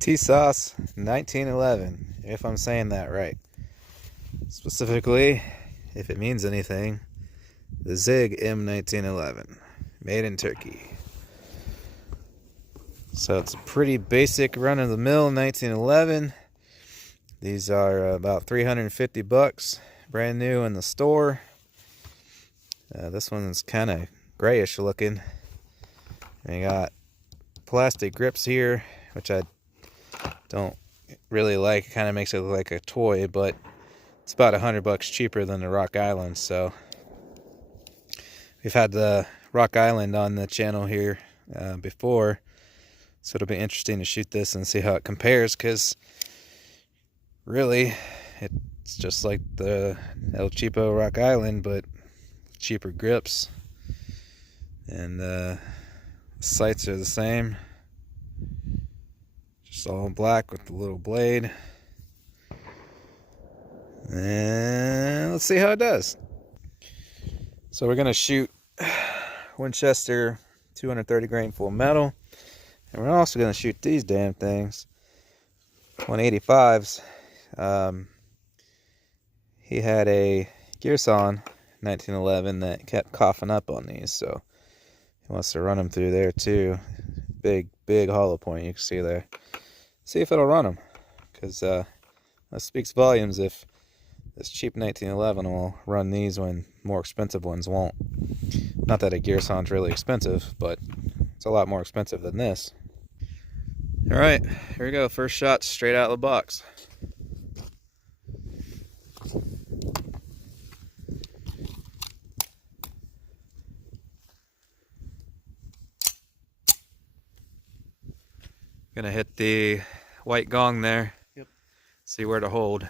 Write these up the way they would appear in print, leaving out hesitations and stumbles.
Tisas 1911, if I'm saying that right. Specifically, if it means anything, the Zig M1911, made in Turkey. So it's a pretty basic run-of-the-mill 1911. These are about 350 bucks, brand new in the store. This one's kind of grayish looking. And you got plastic grips here, which I don't really like. It kind of makes it look like a toy, but it's about 100 bucks cheaper than the Rock Island. So we've had the Rock Island on the channel here before, so it'll be interesting to shoot this and see how it compares, because really it's just like the El Cheapo Rock Island, but cheaper grips, and the sights are the same, just all black with the little blade. And let's see how it does. So we're gonna shoot Winchester 230 grain full metal, and we're also gonna shoot these damn things 185s. He had a Gearson 1911 that kept coughing up on these, so he wants to run them through there too. Big hollow point you can see there. See if it'll run them, because that speaks volumes if this cheap 1911 will run these when more expensive ones won't. Not that a Gearson's really expensive, but it's a lot more expensive than this. Alright, here we go. First shot straight out of the box. Gonna hit the white gong there. Yep. See where to hold.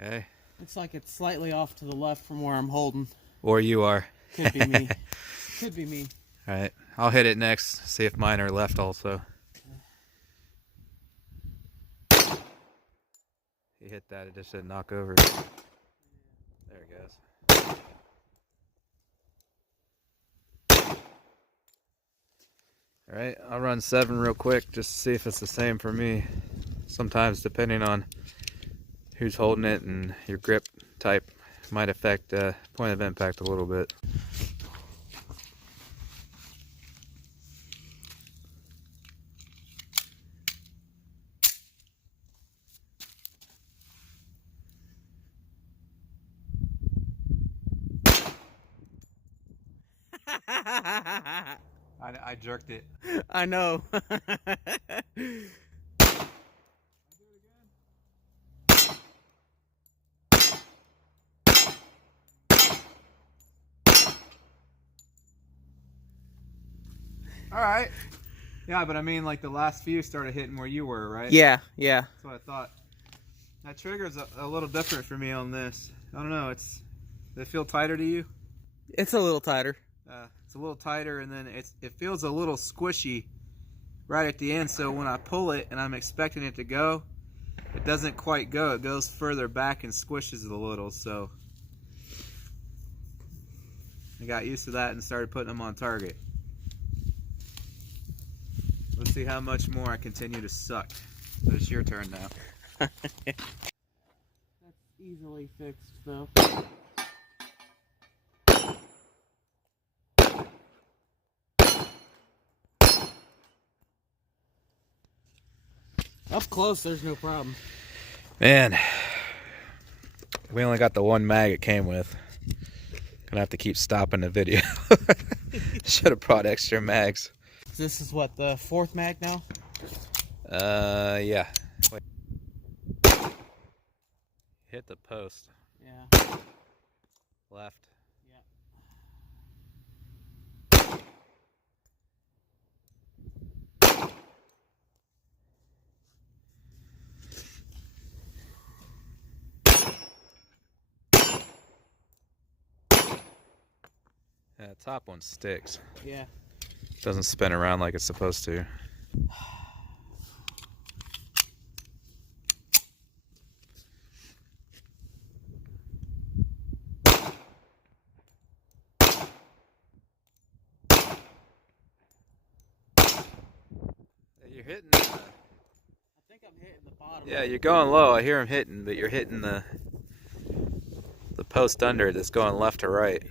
Okay. Looks like it's slightly off to the left from where I'm holding. Or you are. Could be me. Could be me. Alright, I'll hit it next, see if mine are left also. He hit that, it just didn't knock over. There it goes. Alright, I'll run 7 real quick just to see if it's the same for me. Sometimes, depending on who's holding it and your grip type, might affect point of impact a little bit. I jerked it. I know. Alright. Yeah, but I mean, like, the last few started hitting where you were, right? Yeah. That's what I thought. That trigger's a little different for me on this. I don't know, does it feel tighter to you? It's a little tighter. It's a little tighter, and then it feels a little squishy right at the end, so when I pull it and I'm expecting it to go, it doesn't quite go. It goes further back and squishes it a little, so I got used to that and started putting them on target. Let's see how much more I continue to suck. So it's your turn now. That's easily fixed, though. Up close, there's no problem. Man, we only got the one mag it came with. Gonna have to keep stopping the video. Should have brought extra mags. This is what, the 4th mag now? Yeah. Wait. Hit the post. Yeah. Left. Yeah, the top one sticks. Yeah. Doesn't spin around like it's supposed to. You're hitting. I think I'm hitting the bottom. Yeah, you're going low. I hear him hitting, but you're hitting the post under that's going left to right.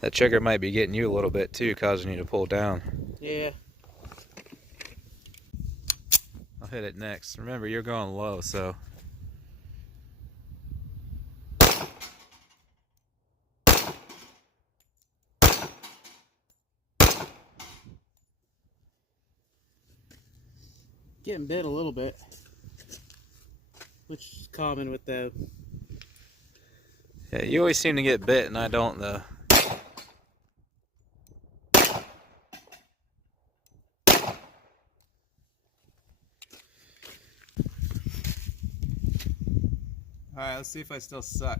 That trigger might be getting you a little bit too, causing you to pull down. Yeah. I'll hit it next. Remember, you're going low, so. Getting bit a little bit, which is common with the. Yeah, you always seem to get bit, and I don't though. Alright, let's see if I still suck.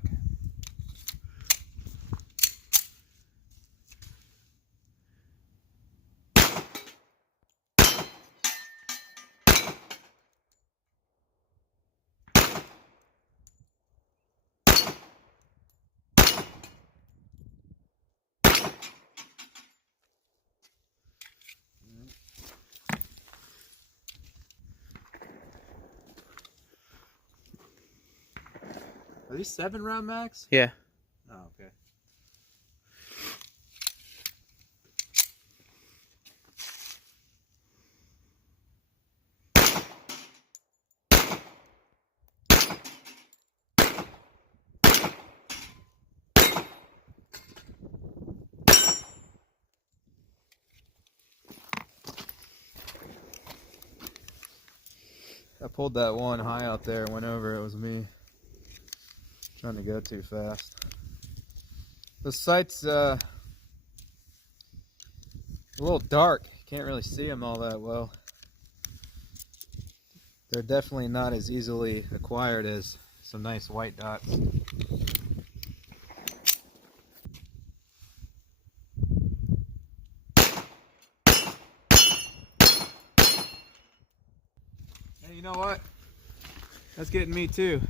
Are these 7-round mags? Yeah. Oh, okay. I pulled that one high out there and went over. It was me trying to go too fast. The sight's a little dark. Can't really see them all that well. They're definitely not as easily acquired as some nice white dots. Hey, you know what? That's getting me too.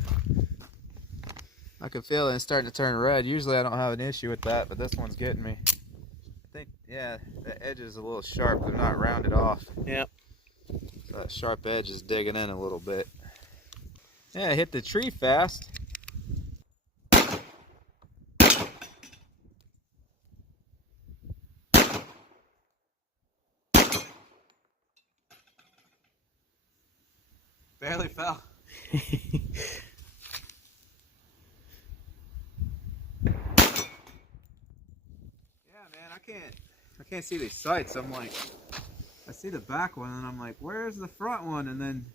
I can feel it. It's starting to turn red. Usually I don't have an issue with that, but this one's getting me. I think, yeah, the edge is a little sharp. They're not rounded off. Yep. So that sharp edge is digging in a little bit. Yeah, I hit the tree fast. Barely fell. I can't see these sights. I'm like, I see the back one and I'm like, where's the front one? And then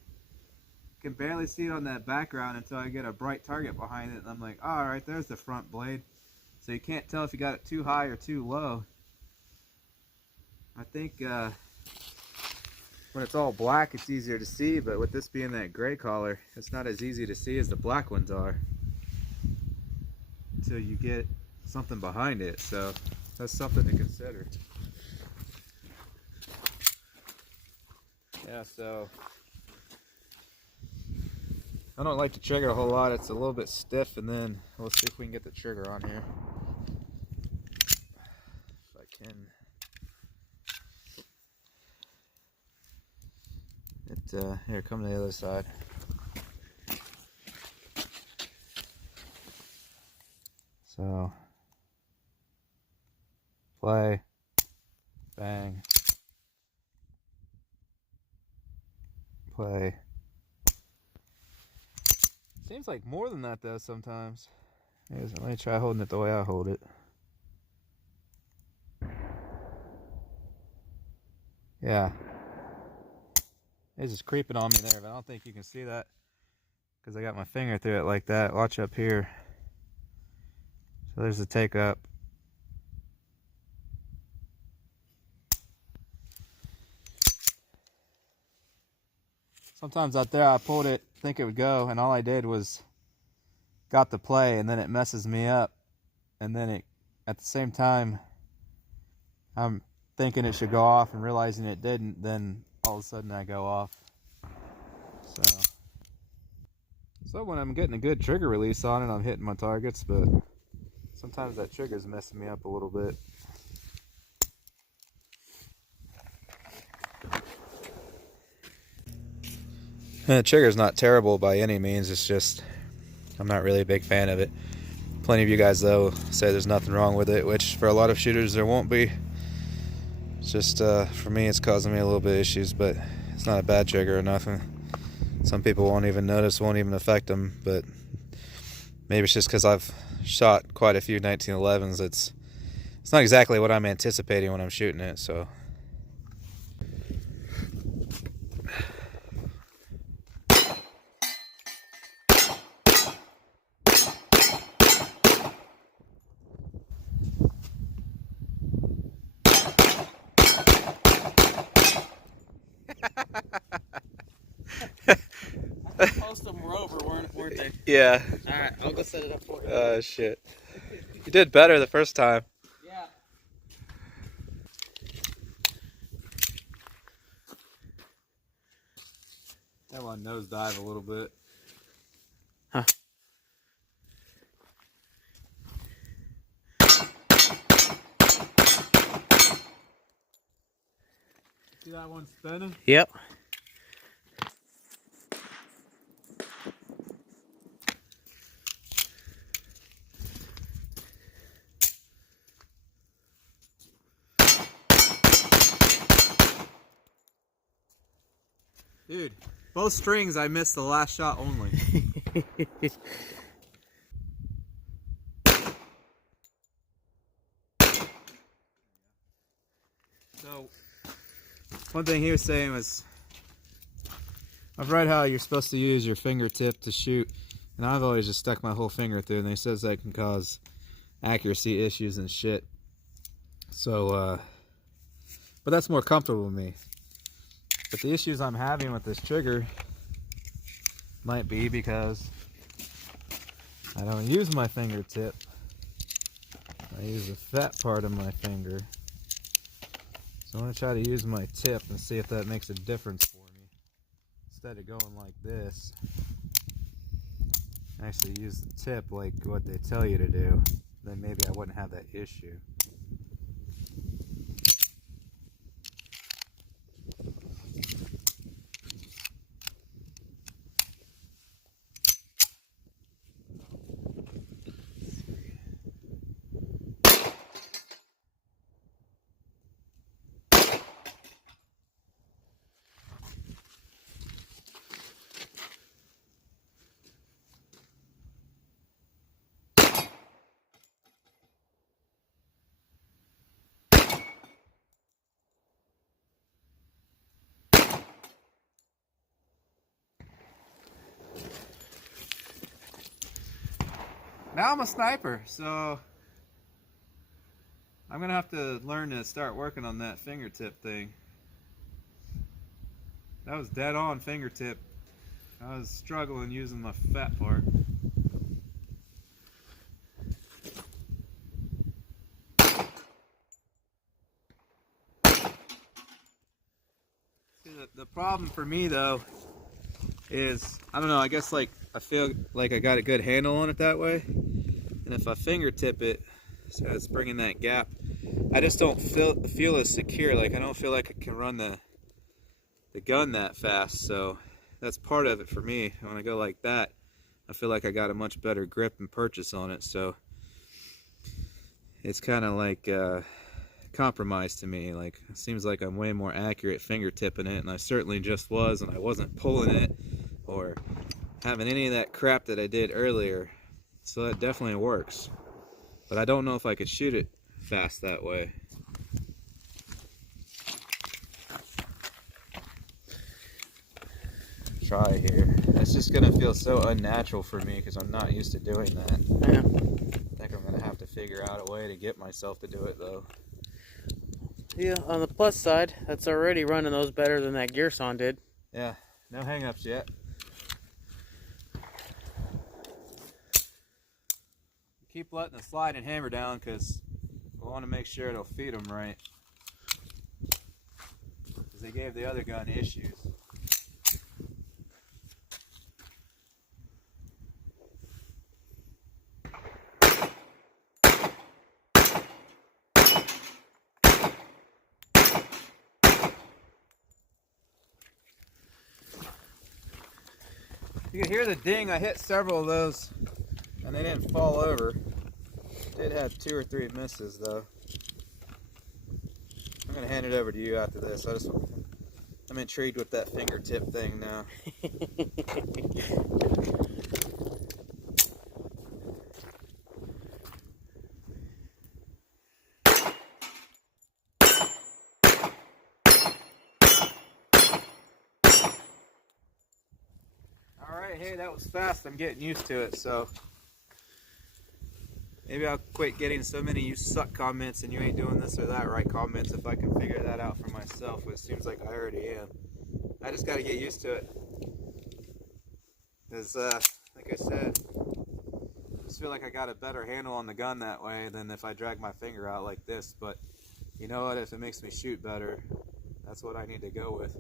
I can barely see it on that background until I get a bright target behind it. And I'm like, all right, there's the front blade. So you can't tell if you got it too high or too low. I think when it's all black, it's easier to see, but with this being that gray color, it's not as easy to see as the black ones are until you get something behind it. So that's something to consider. Yeah, so I don't like the trigger a whole lot. It's a little bit stiff, and then we'll see if we can get the trigger on here. If I can. Here, come to the other side. So, play, bang, play. Seems like more than that though sometimes. Let me try holding it the way I hold it. Yeah. It's just creeping on me there, but I don't think you can see that because I got my finger through it like that. Watch up here. So there's the take up. Sometimes out there I pulled it, think it would go, and all I did was got the play, and then it messes me up. And then it, at the same time, I'm thinking it should go off and realizing it didn't, then all of a sudden I go off. So So when I'm getting a good trigger release on it, I'm hitting my targets, but sometimes that trigger's messing me up a little bit. And the trigger's not terrible by any means, it's just I'm not really a big fan of it. Plenty of you guys though say there's nothing wrong with it, which for a lot of shooters there won't be. It's just for me it's causing me a little bit of issues, but it's not a bad trigger or nothing. Some people won't even notice, won't even affect them, but maybe it's just because I've shot quite a few 1911s. It's not exactly what I'm anticipating when I'm shooting it, so. Most of them were over, weren't they? Yeah. Alright, I'll go set it up for you. Oh, shit. You did better the first time. Yeah. That one nosedive a little bit. Huh. See that one spinning? Yep. Dude, both strings I missed the last shot only. So, one thing he was saying was, I've read how you're supposed to use your fingertip to shoot, and I've always just stuck my whole finger through, and he says that can cause accuracy issues and shit. So, but that's more comfortable with me. But the issues I'm having with this trigger might be because I don't use my fingertip. I use the fat part of my finger. So I'm going to try to use my tip and see if that makes a difference for me. Instead of going like this, actually use the tip like what they tell you to do. Then maybe I wouldn't have that issue. Now I'm a sniper, so I'm gonna have to learn to start working on that fingertip thing. That was dead on fingertip. I was struggling using my fat part. See, the problem for me though is, I don't know, I guess like I feel like I got a good handle on it that way. And if I fingertip it, so it's bringing that gap, I just don't feel as secure. Like I don't feel like I can run the gun that fast. So that's part of it for me. When I go like that, I feel like I got a much better grip and purchase on it. So it's kind of like compromise to me. Like it seems like I'm way more accurate fingertipping it, and I certainly just was, and I wasn't pulling it or having any of that crap that I did earlier. So that definitely works. But I don't know if I could shoot it fast that way. Try here. It's just gonna feel so unnatural for me because I'm not used to doing that. Yeah. I think I'm gonna have to figure out a way to get myself to do it though. Yeah, on the plus side, that's already running those better than that Gearson did. Yeah, no hang-ups yet. Keep letting the sliding hammer down because I want to make sure it'll feed them right. Because they gave the other gun issues. You can hear the ding. I hit several of those and they didn't fall over. Did have 2 or 3 misses though. I'm gonna hand it over to you after this. I'm intrigued with that fingertip thing now. Alright, hey, that was fast. I'm getting used to it, so maybe I'll quit getting so many "you suck" comments and "you ain't doing this or that right" comments if I can figure that out for myself, which seems like I already am. I just gotta get used to it. Because, like I said, I just feel like I got a better handle on the gun that way than if I drag my finger out like this. But you know what? If it makes me shoot better, that's what I need to go with.